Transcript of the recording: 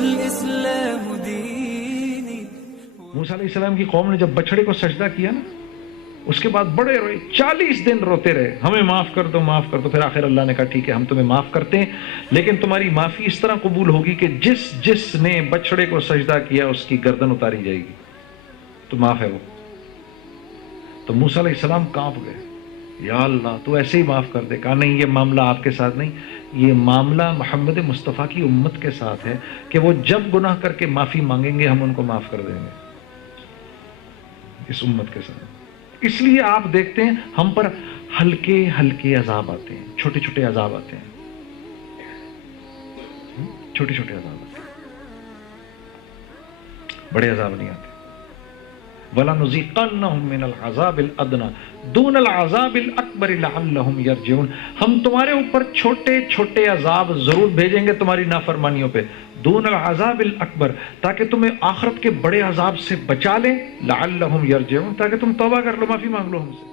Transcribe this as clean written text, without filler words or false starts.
والإسلام ديني. موسیٰ علیہ السلام کی قوم نے جب بچڑے کو سجدہ کیا نا، اس کے بعد بڑے روئے، 40 دن روتے رہے، ہمیں معاف کر دو معاف کر دو. پھر آخر اللہ نے کہا ٹھیک ہے ہم تمہیں معاف کرتے ہیں، لیکن تمہاری معافی اس طرح قبول ہوگی کہ جس نے بچڑے کو سجدہ کیا اس کی گردن اتاری جائے گی، تو معاف ہے وہ. تو موسیٰ علیہ السلام کانپ گئے، یا اللہ تو ایسے ہی معاف کر دے. کہا نہیں، یہ معاملہ آپ کے ساتھ نہیں، یہ معاملہ محمد مصطفیٰ کی امت کے ساتھ ہے کہ وہ جب گناہ کر کے معافی مانگیں گے ہم ان کو معاف کر دیں گے، اس امت کے ساتھ. اس لیے آپ دیکھتے ہیں ہم پر ہلکے ہلکے عذاب آتے ہیں، چھوٹے چھوٹے عذاب آتے ہیں، چھوٹے چھوٹے عذاب آتے ہیں، بڑے عذاب نہیں آتے. وَلَنُذِيقَنَّهُم مِّنَ الْعَذَابِ الْأَدْنَىٰ دُونَ الْعَذَابِ الْأَكْبَرِ لَعَلَّهُمْ يَرْجِعُونَ. ہم تمہارے اوپر چھوٹے چھوٹے عذاب ضرور بھیجیں گے تمہاری نافرمانیوں پہ، دون العذاب الاکبر، تاکہ تمہیں آخرت کے بڑے عذاب سے بچا لیں، لعلہم یرجعون، تاکہ تم توبہ کر لو، معافی مانگ لو ہم سے.